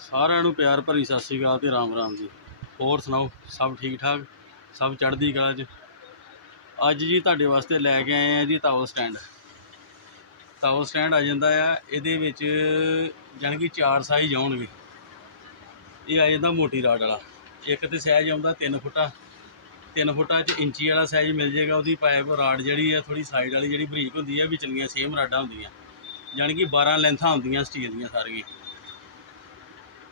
ਸਾਰਿਆਂ ਨੂੰ ਪਿਆਰ ਭਰੀ ਸਤਿ ਸ੍ਰੀ ਅਕਾਲ ਤੇ ਰਾਮ ਰਾਮ ਜੀ। ਹੋਰ ਸੁਣਾਓ, ਸਭ ਠੀਕ ਠਾਕ? ਸਭ ਚੜ੍ਹਦੀ ਕਲਾ 'ਚ? ਅੱਜ ਜੀ ਤੁਹਾਡੇ ਵਾਸਤੇ ਲੈ ਕੇ ਆਏ ਆ ਜੀ ਤਾਵਲ ਸਟੈਂਡ ਤਾਵਲ ਸਟੈਂਡ ਆ ਜਾਂਦਾ ਆ, ਇਹਦੇ ਵਿੱਚ ਜਾਣੀ ਕਿ ਚਾਰ ਸਾਈਜ਼ ਆਉਣਗੇ। ਇਹ ਆ ਜਾਂਦਾ ਮੋਟੀ ਰਾਡ ਵਾਲਾ। ਇੱਕ ਤੇ ਸਾਈਜ਼ ਆਉਂਦਾ 3 ਫੁੱਟਾ। 3 ਫੁੱਟਾ 'ਚ ਇੰਚੀ ਵਾਲਾ ਸਾਈਜ਼ ਮਿਲ ਜਾਏਗਾ, ਉਹਦੀ ਪਾਈਪ ਰਾਡ ਜਿਹੜੀ ਆ ਥੋੜੀ ਸਾਈਡ ਵਾਲੀ ਜਿਹੜੀ ਬਰੀਕ ਹੁੰਦੀ ਆ, ਵਿਚਲੀਆਂ ਸੇਮ ਰਾਡਾਂ ਹੁੰਦੀਆਂ। ਜਾਣੀ ਕਿ 12 ਲੈਂਥਾਂ ਹੁੰਦੀਆਂ ਸਟੀਲ ਦੀਆਂ ਸਾਰੀਆਂ।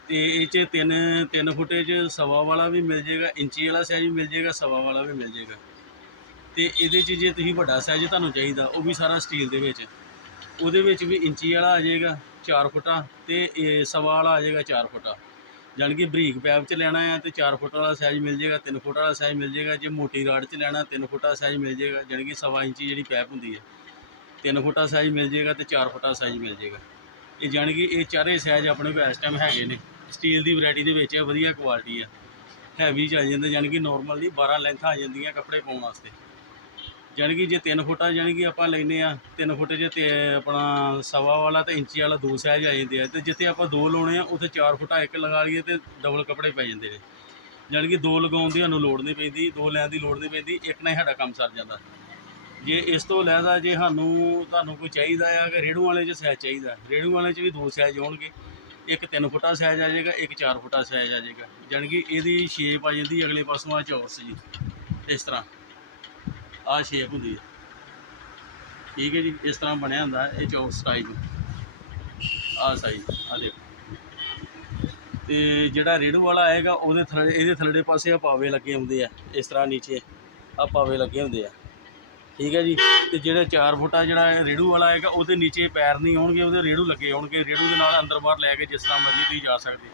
ਤੇ ਇਹ ਚ ਤਿੰਨ ਤਿੰਨ ਫੁੱਟੇ ਚ ਸਵਾ ਵਾਲਾ ਵੀ ਮਿਲ ਜਾਏਗਾ, ਇੰਚੀ ਵਾਲਾ ਸਾਈਜ਼ ਮਿਲ ਜਾਏਗਾ, ਸਵਾ ਵਾਲਾ ਵੀ ਮਿਲ ਜਾਏਗਾ। ਤੇ ਇਹਦੇ ਚ ਜੇ ਤੁਸੀਂ ਵੱਡਾ ਸਾਈਜ਼ ਤੁਹਾਨੂੰ ਚਾਹੀਦਾ, ਉਹ ਵੀ ਸਾਰਾ ਸਟੀਲ ਦੇ ਵਿੱਚ। ਉਹਦੇ ਵਿੱਚ ਵੀ ਇੰਚੀ ਵਾਲਾ ਆ ਜਾਏਗਾ 4 ਫੁੱਟਾ, ਤੇ ਇਹ ਸਵਾ ਵਾਲਾ ਆ ਜਾਏਗਾ 4 ਫੁੱਟਾ। ਜਾਣੀ ਕਿ ਬਰੀਕ ਪੈਪ ਚ ਲੈਣਾ ਆ, ਤੇ 4 ਫੁੱਟ ਵਾਲਾ ਸਾਈਜ਼ ਮਿਲ ਜਾਏਗਾ 3 ਫੁੱਟ ਵਾਲਾ ਸਾਈਜ਼ ਮਿਲ ਜਾਏਗਾ। ਜੇ ਮੋਟੀ ਰਾਡ ਚ ਲੈਣਾ 3 ਫੁੱਟ ਦਾ ਸਾਈਜ਼ ਮਿਲ ਜਾਏਗਾ, ਜਾਣੀ ਕਿ ਸਵਾ ਇੰਚੀ ਜਿਹੜੀ ਪੈਪ ਹੁੰਦੀ ਹੈ। 3 ਫੁੱਟਾ ਸਾਈਜ਼ ਮਿਲ ਜਾਏਗਾ ਤੇ 4 ਫੁੱਟਾ ਸਾਈਜ਼ ਮਿਲ ਜਾਏਗਾ। ਇਹ ਜਾਣੀ ਕਿ ਇਹ ਚਾਰੇ ਸਾਈਜ਼ ਆਪਣੇ ਕੋਲ ਇਸ ਟਾਈਮ ਹੈਗੇ ਨੇ। ਸਟੀਲ ਦੀ ਵੈਰਾਈਟੀ ਦੇ ਵਿੱਚ ਹੈ ਵਧੀਆ ਕੁਆਲਿਟੀ ਆ। ਹੈਵੀ ਚ ਆ ਜਾਂਦੇ, ਜਾਣੀ ਕਿ ਨਾਰਮਲ ਨਹੀਂ 12 ਲੈਂਥਾਂ ਆ ਜਾਂਦੀਆਂ ਕੱਪੜੇ ਪਾਉਣ ਵਾਸਤੇ। ਜਾਣੀ ਕਿ ਜੇ 3 ਫੁੱਟਾ, ਜਾਣੀ ਕਿ ਆਪਾਂ ਲੈਨੇ ਆ 3 ਫੁੱਟ ਜੇ ਤੇ ਆਪਣਾ ਸਵਾ ਵਾਲਾ ਤੇ ਇੰਚੀ ਵਾਲਾ ਦੋ ਸਾਈਜ਼ ਆ ਜਾਂਦੇ ਆ। ਤੇ ਜਿੱਥੇ ਆਪਾਂ ਦੋ ਲਾਉਣੇ ਆ, ਉੱਥੇ 4 ਫੁੱਟਾ ਇੱਕ ਲਗਾ ਲਈਏ ਤੇ ਡਬਲ ਕੱਪੜੇ ਪੈ ਜਾਂਦੇ ਨੇ। ਜਾਣੀ ਕਿ ਦੋ ਲਗਾਉਣ ਦੀ ਸਾਨੂੰ ਲੋੜ ਨਹੀਂ ਪੈਂਦੀ, ਦੋ ਲੈਣ ਦੀ ਲੋੜ ਨਹੀਂ ਪੈਂਦੀ, ਇੱਕ ਨਾਲ ਹੀ ਸਾਡਾ ਕੰਮ ਸਰ ਜਾਂਦਾ। ਜੇ ਇਸ ਤੋਂ ਲੈਦਾ ਜੇ ਸਾਨੂੰ, ਤੁਹਾਨੂੰ ਕੋਈ ਚਾਹੀਦਾ ਆ ਕਿ ਰੇੜੂ ਵਾਲੇ 'ਚ ਸਾਈਜ਼ ਚਾਹੀਦਾ ਰੇੜੂ ਵਾਲੇ 'ਚ ਵੀ ਦੋ ਸਾਈਜ਼ ਹੋਣਗੇ। ਇੱਕ 3 ਫੁੱਟਾ ਸਾਈਜ਼ ਆ ਜਾਏਗਾ, ਇੱਕ 4 ਫੁੱਟਾ ਸਾਈਜ਼ ਆ ਜਾਏਗਾ। ਜਾਣੀ ਕਿ ਇਹਦੀ ਸ਼ੇਪ ਆ ਜਾਂਦੀ ਅਗਲੇ ਪਾਸੋਂ ਆ ਚੌਰਸ ਜੀ। ਇਸ ਤਰ੍ਹਾਂ। ਆ ਸ਼ੇਪ ਹੁੰਦੀ ਹੈ ਠੀਕ ਹੈ ਜੀ, ਇਸ ਤਰ੍ਹਾਂ ਬਣਿਆ ਹੁੰਦਾ ਇਹ ਚੌਰਸ ਟਾਈਪ ਆ ਸਾਈਜ਼ ਆ ਦੇਖੋ। ਤੇ ਜਿਹੜਾ ਰੇੜੂ ਵਾਲਾ ਆਏਗਾ, ਉਹਦੇ ਥੱਲੇ, ਇਹਦੇ ਥੱਲੜੇ ਪਾਸੇ ਆ ਪਾਵੇ ਲੱਗੇ ਹੁੰਦੇ ਆ। ਇਸ ਤਰ੍ਹਾਂ ਨੀਚੇ ਆ ਪਾਵੇ ਲੱਗੇ ਹੁੰਦੇ ਆ। ਠੀਕ ਹੈ ਜੀ? ਤੇ ਜਿਹੜਾ 4 ਫੁੱਟਾ ਜਿਹੜਾ ਰੇੜੂ ਵਾਲਾ ਹੈਗਾ, ਉਹਦੇ ਨੀਚੇ ਪੈਰ ਨਹੀਂ ਹੋਣਗੇ ਉਹਦੇ ਰੇੜੂ ਲੱਗੇ ਹੋਣਗੇ। ਰੇੜੂ ਦੇ ਨਾਲ ਅੰਦਰ ਬਾਹਰ ਲੈ ਕੇ ਜਿਸ ਤਰ੍ਹਾਂ ਮਰਜ਼ੀ ਤੁਸੀਂ ਜਾ ਸਕਦੇ।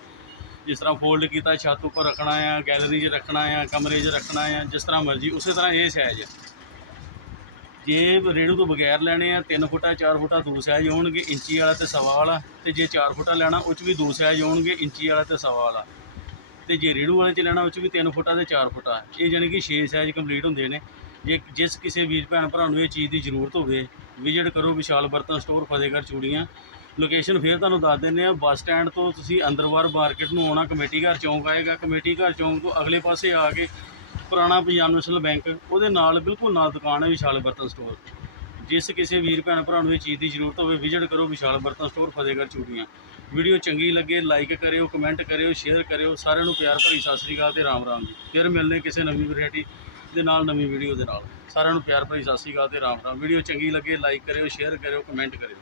ਜਿਸ ਤਰ੍ਹਾਂ ਫੋਲਡ ਕੀਤਾ, ਛੱਤ ਉੱਪਰ ਰੱਖਣਾ ਆ ਗੈਲਰੀ 'ਚ ਰੱਖਣਾ ਆ, ਕਮਰੇ 'ਚ ਰੱਖਣਾ ਆ, ਜਿਸ ਤਰ੍ਹਾਂ ਮਰਜ਼ੀ, ਉਸੇ ਤਰ੍ਹਾਂ ਇਹ ਸਾਈਜ਼ ਹੈ। ਜੇ ਰੇੜੂ ਤੋਂ ਬਗੈਰ ਲੈਣੇ ਆ 3 ਫੁੱਟਾ 4 ਫੁੱਟਾ ਦੋ ਸਾਈਜ਼ ਹੋਣਗੇ, ਇੰਚੀ ਵਾਲਾ ਤੇ ਸਵਾ ਵਾਲਾ। ਤੇ ਜੇ 4 ਫੁੱਟਾ ਲੈਣਾ, ਉਹ 'ਚ ਵੀ ਦੋ ਸਾਈਜ਼ ਹੋਣਗੇ, ਇੰਚੀ ਵਾਲਾ ਤੇ ਸਵਾ ਵਾਲਾ। ਤੇ ਜੇ ਰੇੜੂ ਵਾਲੇ 'ਚ ਲੈਣਾ, ਉਹ 'ਚ ਵੀ 3 ਫੁੱਟਾ ਤੇ 4 ਫੁੱਟਾ। ਇਹ ਜਾਣੀ ਕਿ 6 ਸਾਈਜ਼ ਕੰਪਲੀਟ ਹੁੰਦੇ ਨੇ। ਜੇ ਜਿਸ ਕਿਸੇ ਵੀਰ ਭੈਣ ਭਰਾ ਨੂੰ ਇਹ ਚੀਜ਼ ਦੀ ਜ਼ਰੂਰਤ ਹੋਵੇ ਵਿਜ਼ਿਟ ਕਰੋ ਵਿਸ਼ਾਲ ਬਰਤਨ ਸਟੋਰ ਫਤਿਹਗੜ੍ਹ ਚੂੜੀਆਂ। ਲੋਕੇਸ਼ਨ ਫਿਰ ਤੁਹਾਨੂੰ ਦੱਸ ਦਿੰਦੇ ਆ ਬੱਸ ਸਟੈਂਡ ਤੋਂ ਤੁਸੀਂ ਅੰਦਰਵਾਰ ਮਾਰਕੀਟ ਨੂੰ ਆਉਣਾ, ਕਮੇਟੀ ਘਰ ਚੌਂਕ ਆਏਗਾ, ਕਮੇਟੀ ਘਰ ਚੌਂਕ ਤੋਂ ਅਗਲੇ ਪਾਸੇ ਆ ਕੇ ਪੁਰਾਣਾ ਪੰਜਾਬ ਨੈਸ਼ਨਲ ਬੈਂਕ ਉਹਦੇ ਨਾਲ ਬਿਲਕੁਲ ਨਾਲ ਦੁਕਾਨ ਹੈ ਵਿਸ਼ਾਲ ਬਰਤਨ ਸਟੋਰ ਜਿਸ ਕਿਸੇ ਵੀਰ ਭੈਣ ਭਰਾ ਨੂੰ ਇਹ ਚੀਜ਼ ਦੀ ਜ਼ਰੂਰਤ ਹੋਵੇ ਵਿਜ਼ਿਟ ਕਰੋ ਵਿਸ਼ਾਲ ਬਰਤਨ ਸਟੋਰ ਫਤਿਹਗੜ੍ਹ ਚੂੜੀਆਂ। ਵੀਡੀਓ ਚੰਗੀ ਲੱਗੇ ਲਾਈਕ ਕਰਿਓ ਕਮੈਂਟ ਕਰਿਓ ਸ਼ੇਅਰ ਕਰਿਓ, ਸਾਰਿਆਂ ਨੂੰ ਪਿਆਰ ਭਰੀ ਸਤਿ ਸ੍ਰੀ ਅਕਾਲ ਤੇ ਰਾਮ ਰਾਮ ਜੀ। ਫਿਰ ਮਿਲਦੇ ਕਿਸੇ ਨਵੀਂ ਵੈਰਾਈਟੀ ਦੇ ਨਾਲ ਨਵੀਂ ਵੀਡੀਓ ਦੇ ਨਾਲ। ਸਾਰਿਆਂ ਨੂੰ ਪਿਆਰ ਭਰੀ ਸਤਿ ਸ੍ਰੀ ਅਕਾਲ ਤੇ ਰਾਮ ਰਾਮ। ਵੀਡੀਓ ਚੰਗੀ ਲੱਗੇ ਲਾਈਕ ਕਰਿਓ ਸ਼ੇਅਰ ਕਰਿਓ ਕਮੈਂਟ ਕਰਿਓ।